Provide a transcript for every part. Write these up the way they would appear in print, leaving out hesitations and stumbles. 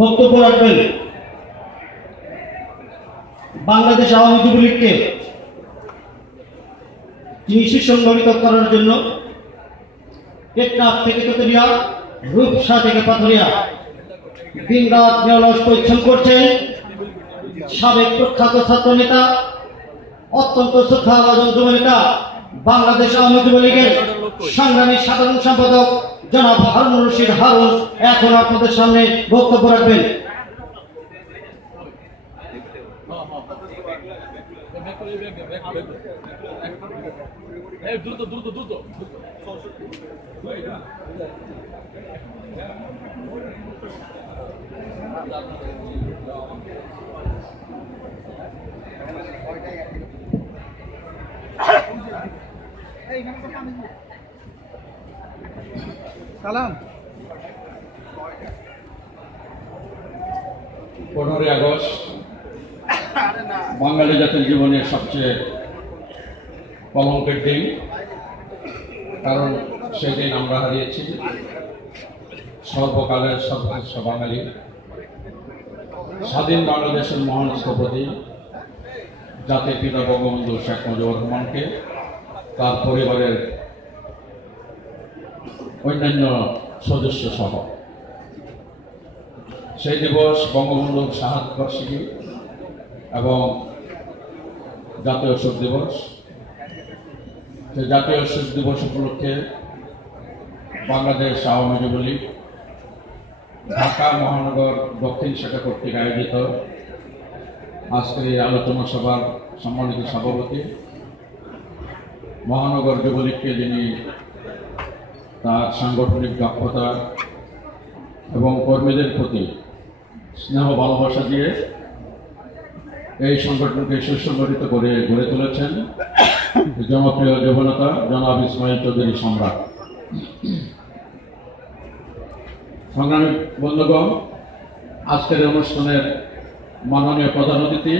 বক্তব্য রাখবেন বাংলাদেশ আওয়ামী যুবলীগকে তিনি সুসংগঠিত করার জন্য টেকনাফ থেকে তেতুলিয়া, রূপসা থেকে পাথুরিয়া দিন রাত নিরলস পরিশ্রম করছেন সাবেক প্রখ্যাত ছাত্র নেতা, অত্যন্ত শ্রদ্ধাভাজন যুব নেতা, বাংলাদেশ আওয়ামী যুবলীগের সংগ্রামী সাধারণ সম্পাদক জনাব হারুন রশিদ হারুন এখন আপনাদের সামনে বক্তব্য রাখবেন। সালাম। 15ই আগস্ট বাঙালি জাতির জীবনের সবচেয়ে কলঙ্কের দিন, কারণ সেদিন আমরা হারিয়েছি সর্বকালের সর্বশ্রেষ্ঠ বাঙালি, স্বাধীন বাংলাদেশের মহান স্থপতি জাতির পিতা বঙ্গবন্ধু শেখ মুজিবুর রহমানকে, তার পরিবারের অন্যান্য সদস্য সহ। সেই দিবস বঙ্গবন্ধুর শাহাদত বার্ষিকী এবং জাতীয় শোক দিবস। সেই জাতীয় শোক দিবস উপলক্ষে বাংলাদেশ আওয়ামী যুবলীগ ঢাকা মহানগর দক্ষিণ শাখা কর্তৃক আয়োজিত আজকের এই আলোচনা সভার সম্মানিত সভাপতি, মহানগর যুবলীগকে যিনি তার সাংগঠনিক দক্ষতা এবং কর্মীদের প্রতি স্নেহ ভালোবাসা দিয়ে এই সংগঠনকে সুসংগঠিত করে গড়ে তুলেছেন জনপ্রিয় যুবনেতা জনাব ইসমাইল চৌধুরী সম্রাট। সংগ্রামী বন্ধুগণ, আজকের অনুষ্ঠানের মাননীয় প্রধান অতিথি,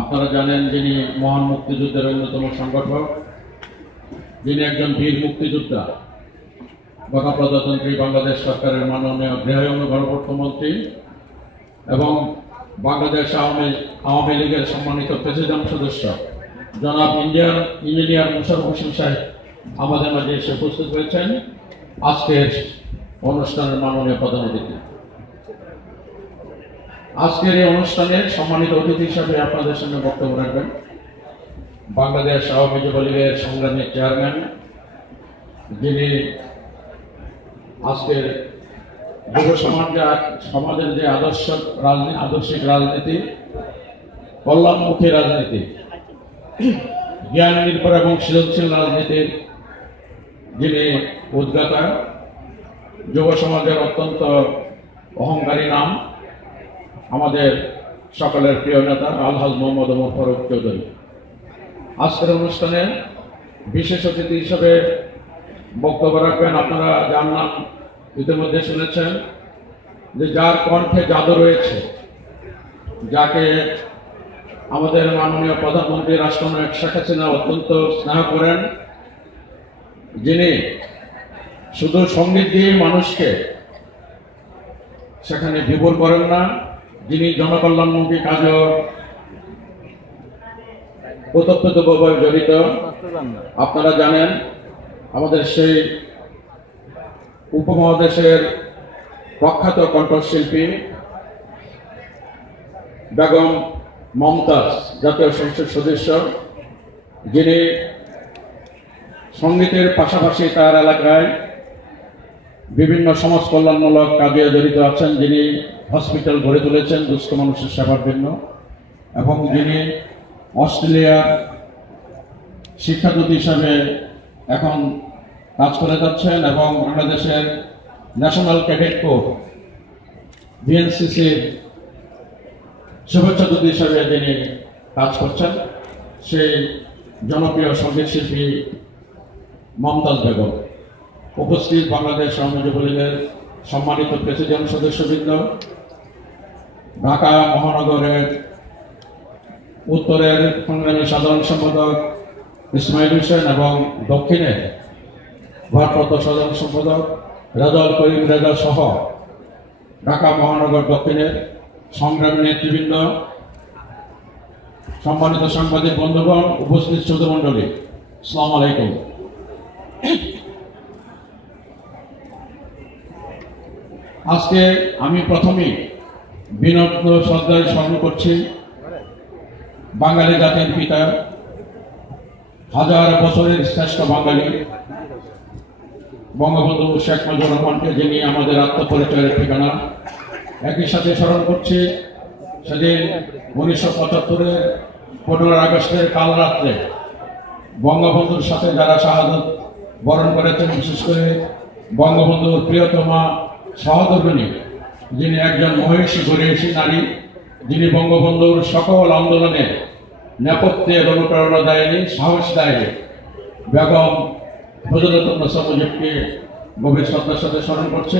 আপনারা জানেন যিনি মহান মুক্তিযুদ্ধের অন্যতম সংগঠক, যিনি একজন বীর মুক্তিযোদ্ধা, গণপ্রজাতন্ত্রী বাংলাদেশ সরকারের মাননীয় গৃহায়ন গণপূর্ত মন্ত্রী এবং বাংলাদেশ আওয়ামী লীগের সম্মানিত প্রেসিডেন্ট সদস্য জনাব ইঞ্জিনিয়ার মুশাররফ হোসেন সাহেব আমাদের মাঝে এসে উপস্থিত হয়েছেন আজকের অনুষ্ঠানের মাননীয় প্রধান অতিথি। আজকের এই অনুষ্ঠানের সম্মানিত অতিথি হিসাবে আপনাদের সঙ্গে বক্তব্য রাখবেন বাংলাদেশ আওয়ামী যুবলীগের সংগ্রামী চেয়ারম্যান, যিনি আজকের যুব সমাজের যে আদর্শিক রাজনীতি, কল্যাণমুখী রাজনীতি, জ্ঞান নির্ভর এবং সৃজনশীল রাজনীতির যিনি উদ্গাতা, যুব সমাজের অত্যন্ত অহংকারী নাম আমাদের সকলের প্রিয় নেতা আলহাজ মোহাম্মদ ওমর ফারুক চৌধুরী। আজকের অনুষ্ঠানে বিশেষ অতিথি হিসেবে বক্তব্য রাখবেন, আপনারা যার নাম ইতিমধ্যে শুনেছেন, যে যার কণ্ঠে জাদু রয়েছে, যাকে আমাদের মাননীয় প্রধানমন্ত্রী রাষ্ট্রনায়ক শেখ হাসিনা অত্যন্ত স্নেহ করেন, যিনি শুধু সঙ্গীত দিয়ে মানুষকে সেখানে বিভোর করেন না, যিনি জনকল্যাণমুখী কাজেও ওতপ্রোতভাবে জড়িত। আপনারা জানেন আমাদের সেই উপমহাদেশের প্রখ্যাত কণ্ঠশিল্পী বেগম মমতাজ, জাতীয় সংসদ সদস্য, যিনি সঙ্গীতের পাশাপাশি তার এলাকায় বিভিন্ন সমাজ কল্যাণমূলক কাজে জড়িত আছেন, যিনি হসপিটাল গড়ে তুলেছেন দুস্থ মানুষের সেবার জন্য, এবং যিনি অস্ট্রেলিয়ার শিক্ষাদূত হিসাবে এখন কাজ করে যাচ্ছেন এবং বাংলাদেশের ন্যাশনাল ক্যাডেট কোর বিএনসিসির শুভেচ্ছা দূত হিসাবে যিনি কাজ করছেন, সেই জনপ্রিয় সঙ্গীত শিল্পী মমতাজ বেগম। উপস্থিত বাংলাদেশ আওয়ামী যুবলীগের সম্মানিত প্রেসিডেন্ট সদস্যবৃন্দ, ঢাকা মহানগরের উত্তরের সংগ্রামী সাধারণ সম্পাদক ইসমাইল হোসেন এবং দক্ষিণের ভারপ্রাপ্ত সাধারণ সম্পাদক রেজাউল করিম রেজা সহ ঢাকা মহানগর দক্ষিণের সংগ্রামী নেতৃবৃন্দ, সম্মানিত সাংবাদিক বন্ধুগণ, উপস্থিত শ্রোতমণ্ডলী, আসসালামু আলাইকুম। আজকে আমি প্রথমেই বিনম্র শ্রদ্ধায় স্মরণ করছি বাঙালি জাতির পিতা, হাজার বছরের শ্রেষ্ঠ বাঙালি বঙ্গবন্ধু শেখ মুজিবুর রহমানকে, যিনি আমাদের আত্মপরিচয়ের ঠিকানা। একই সাথে স্মরণ করছি সেদিন 1975-এর 15 আগস্টের কাল রাত্রে বঙ্গবন্ধুর সাথে যারা শাহাদত বরণ করেছেন, বিশেষ করে বঙ্গবন্ধুর প্রিয়তমা সহধর্মিণী, যিনি একজন মহিষী গরিয়সী নারী, যিনি বঙ্গবন্ধুর সকল আন্দোলনের নেপথ্যে অনুপ্রেরণা দেয়নি, সাহস দেয়নি, বেগম ফজিলাতুন্নেসা মুজিবকে গভীর শ্রদ্ধার সাথে স্মরণ করছে।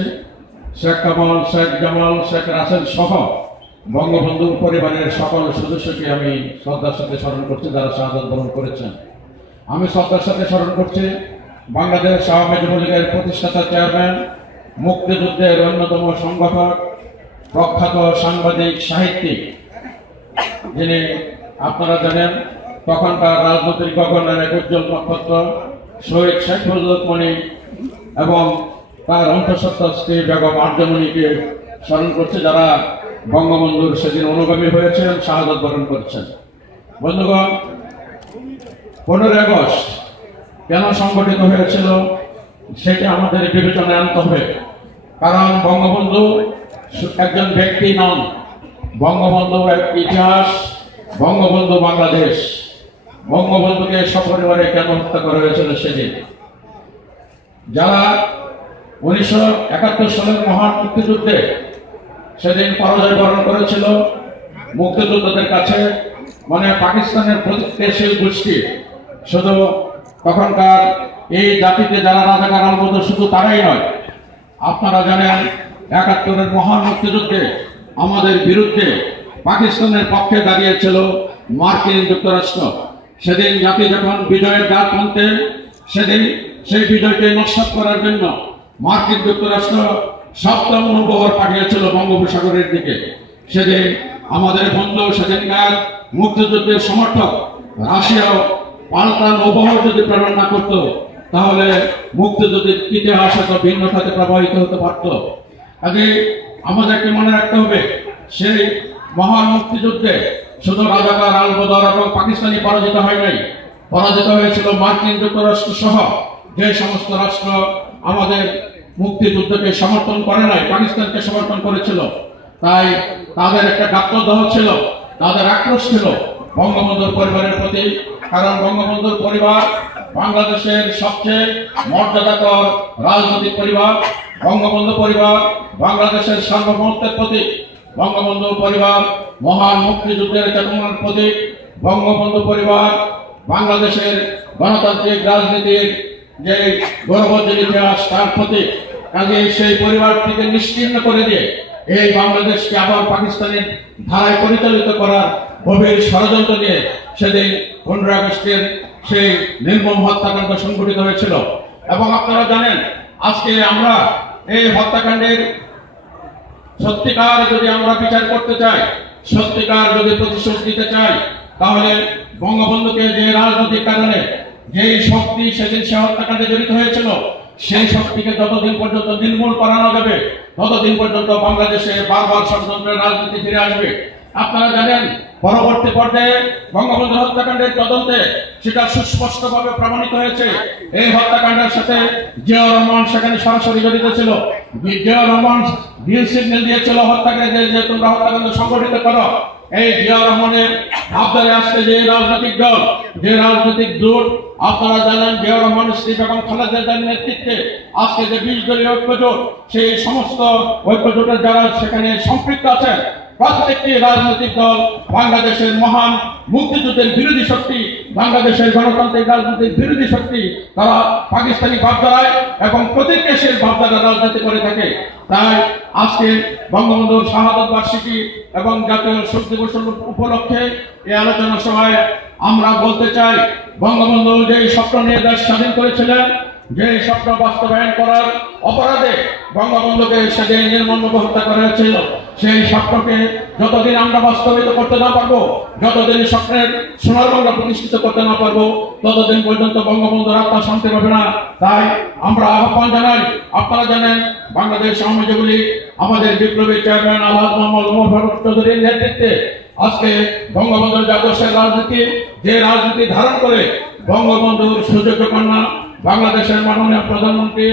শেখ কামাল, শেখ জামাল, শেখ রাসেল সহ বঙ্গবন্ধুর পরিবারের সকল সদস্যকে আমি শ্রদ্ধার সাথে স্মরণ করছি, যারা শাহাদত বরণ করেছেন। আমি শ্রদ্ধার সাথে স্মরণ করছি বাংলাদেশ আওয়ামী যুবলীগের প্রতিষ্ঠাতা চেয়ারম্যান, মুক্তিযুদ্ধের অন্যতম সংগঠক, প্রখ্যাত সাংবাদিক, সাহিত্যিক, যিনি আপনারা জানেন তখনকার রাজনৈতিক গগনের এক উজ্জ্বল নক্ষত্র শহীদ শেখ মুজিবুর রহমান এবং তার অন্তঃসত্ত্বা স্ত্রী বেগম আরজমণিকে স্মরণ করছে, যারা বঙ্গবন্ধুর সেদিন অনুগামী হয়েছেন, শাহাদত বরণ করেছেন। বন্ধুগণ, 15 আগস্ট কেন সংগঠিত হয়েছিল সেটা আমাদের বিবেচনায় আনতে হবে। কারণ বঙ্গবন্ধু একজন ব্যক্তি নন, বঙ্গবন্ধু এক ইতিহাস, বঙ্গবন্ধু বাংলাদেশ। বঙ্গবন্ধুকে সপরিবারে কেন হত্যা করা হয়েছিল সেদিন? যারা 1971 সালের মহান মুক্তিযুদ্ধে সেদিন পরাজয় বরণ করেছিল, মুক্তিযোদ্ধাদের কাছে মানে পাকিস্তানের প্রতিক্রিয়াশীল গোষ্ঠী, শুধু তখনকার এই জাতিতে যারা রাজাকার আলবদর, শুধু তারাই নয়, আপনারা জানেন 71-এর মহান মুক্তিযুদ্ধে আমাদের বিরুদ্ধে পাকিস্তানের পক্ষে দাঁড়িয়েছিল মার্কিন যুক্তরাষ্ট্র। সেদিন জাতি যখন বিজয়ের দ্বার টানতে, সেদিন সেই বিজয়কে নস্যাৎ করার জন্য মার্কিন যুক্তরাষ্ট্র 7ম নৌবহর পাঠিয়েছিল বঙ্গোপসাগরের দিকে। সেদিন আমাদের বন্ধু, সেদিনকার মুক্তিযুদ্ধের সমর্থক রাশিয়াও পাল্টা নৌবহর যদি প্রেরণ না করত, তাহলে মুক্তিযুদ্ধের ইতিহাস এত ভিন্ন খাতে প্রবাহিত হতে পারত। আগে আমাদেরকে মনে রাখতে হবে, সেই মহান মুক্তিযুদ্ধে শুধু রাজাকার আলবদর এবং পাকিস্তানি পরাজিত হয় নাই, পরাজিত হয়েছিল মার্কিন যুক্তরাষ্ট্র সহ যে সমস্ত রাষ্ট্র আমাদের মুক্তিযুদ্ধকে সমর্থন করে নাই, পাকিস্তানকে সমর্থন করেছিল। তাই তাদের একটা গাত্রদাহ ছিল, তাদের আক্রোশ ছিল বঙ্গবন্ধুর পরিবারের প্রতি। কারণ বঙ্গবন্ধুর পরিবার বাংলাদেশের সবচেয়ে মর্যাদাকর রাজনৈতিক পরিবার। বঙ্গবন্ধু পরিবার বাংলাদেশের সার্বভৌমত্বের প্রতীক। বঙ্গবন্ধু পরিবার মহান মুক্তিযুদ্ধের চেতনার প্রতীক। বঙ্গবন্ধু পরিবার বাংলাদেশের গণতান্ত্রিক রাজনীতির যে গৌরবোজ্জ্বল ইতিহাস, তার প্রতীক। কাজে সেই পরিবারটিকে নিশ্চিহ্ন করে দিয়ে এই বাংলাদেশকে আবার পাকিস্তানের ধারায় পরিচালিত করার গভীর ষড়যন্ত্র নিয়ে সেদিন 15 আগস্টের সেই নির্মম হত্যাকাণ্ড সংঘটিত হয়েছিল। এবং আপনারা জানেন, আজকে আমরা এই হত্যাকাণ্ডের সত্যিকার যদি আমরা বিচার করতে চাই, সত্যিকার যদি প্রতিশোধ দিতে চাই, তাহলে বঙ্গবন্ধুকে যে রাজনৈতিক কারণে যেই শক্তি সেদিন সে হত্যাকাণ্ডে জড়িত হয়েছিল, সেই শক্তিকে যতদিন পর্যন্ত নির্মূল করানো যাবে, ততদিন পর্যন্ত বাংলাদেশে বারবার ষড়যন্ত্রের রাজনীতি ফিরে আসবে। আপনারা জানেন, পরবর্তী পর্যায়ে বঙ্গবন্ধু হত্যাকাণ্ডের তদন্তে সেটা সুস্পষ্টভাবে প্রমাণিত হয়েছে, এই হত্যাকাণ্ডের সাথে জিয়াউর রহমান সেখানে সরাসরি জড়িত ছিল। জিয়াউর রহমান গ্রিন সিগন্যাল দিয়েছিল হত্যাকারীদের যে তোমরা হত্যাকাণ্ড সংগঠিত করো। এই জিয়াউর রহমানের ভাবধারে আসছে যে রাজনৈতিক দল, যে রাজনৈতিক জোট, আপনারা জানেন জিয়াউর রহমান স্ত্রী বেগম খালেদা জিয়ার নেতৃত্বে আজকে যে 20 দলীয় ঐক্যজোট, সেই সমস্ত ঐক্যজোটের যারা সেখানে সম্পৃক্ত আছেন, প্রত্যেকটি রাজনৈতিক দল বাংলাদেশের মহান মুক্তিযুদ্ধের বিরোধী শক্তি, বাংলাদেশের গণতান্ত্রিক রাজনীতির বিরোধী শক্তি। তারা পাকিস্তানি ভাবধারায় এবং প্রতিক্রিয়াশীল ভাবধারা রাজনীতি করে থাকে। তাই আজকে বঙ্গবন্ধুর শাহাদত বার্ষিকী এবং জাতীয় শোক দিবস উপলক্ষে এই আলোচনা সভায় আমরা বলতে চাই, বঙ্গবন্ধু যে স্বপ্ন নিয়ে দেশ স্বাধীন করেছিলেন, যে স্বপ্ন বাস্তবায়ন করার অপরাধে বঙ্গবন্ধুকে সেদিন নির্মমভাবে হত্যা করা হয়েছিল, সেই স্বপ্নকে যতদিন আমরা বাস্তবায়িত করতে না পারবো, যতদিন স্বপ্নের সোনার বাংলা প্রতিষ্ঠিত করতে না পারবো, ততদিন পর্যন্ত বঙ্গবন্ধুর আত্মা শান্তি পাবে না। তাই আমরা আহ্বান জানাই, আপনারা জানেন বাংলাদেশ আওয়ামী লীগ আমাদের বিপ্লবী চেয়ারম্যান আলহাজ মোহাম্মদ ওমর ফারুক চৌধুরীর নেতৃত্বে আজকে বঙ্গবন্ধুর আদর্শের রাজনীতি, যে রাজনীতি ধারণ করে বঙ্গবন্ধুর সুযোগ্য কন্যা বাংলাদেশের মাননীয় প্রধানমন্ত্রী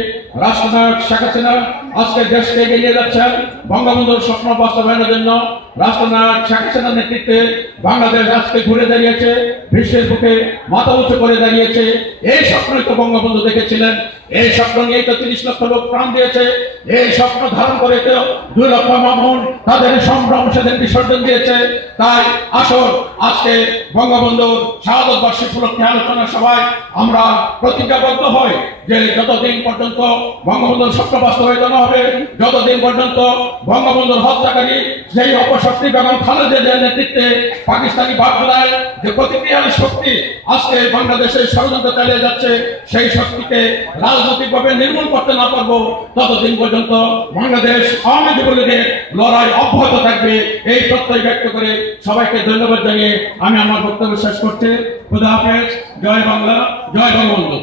রাষ্ট্রনায়ক শেখ হাসিনা আজকে দেশকে এগিয়ে যাচ্ছেন বঙ্গবন্ধুর স্বপ্ন বাস্তবায়নের জন্য। রাষ্ট্রনায়ক শেখ হাসিনার নেতৃত্বে বাংলাদেশ আজকে ঘুরে দাঁড়িয়েছে, বিশ্বের বুকে মাথা উঁচু করে দাঁড়িয়েছে। এই স্বপ্নই তো বঙ্গবন্ধু দেখেছিলেন, এই স্বপ্ন নিয়েই তো 30 লক্ষ লোক প্রাণ দিয়েছে, এই স্বপ্ন ধারণ করে তো 2 লক্ষ মামুন তাদের সম্ভ্রম সেদিন বিসর্জন দিয়েছে। তাই আসুন আজকে বঙ্গবন্ধুর শাহাদত বার্ষিকী উপলক্ষে আলোচনা সভায় আমরা প্রতিজ্ঞাবদ্ধ হই যে যতদিন পর্যন্ত বঙ্গবন্ধুর স্বপ্ন বাস্তবায়িত না হবে, যতদিন পর্যন্ত বঙ্গবন্ধুর হত্যাকারী সেই অপশক্তি বেগম খালেদা জিয়ার নেতৃত্বে পাকিস্তানি বাগদায় যে প্রতিক্রিয়াশীল শক্তি আজকে বাংলাদেশের ষড়যন্ত্র চালিয়ে যাচ্ছে, সেই শক্তিকে রাজনৈতিকভাবে নির্মূল করতে না পারবো, ততদিন পর্যন্ত বাংলাদেশ আওয়ামী লীগের লড়াই অব্যাহত থাকবে। এই প্রত্যয় ব্যক্ত করে সবাইকে ধন্যবাদ জানিয়ে আমি আমার বক্তব্য শেষ করছি। খুদা হাফেজ। জয় বাংলা, জয় বঙ্গবন্ধু।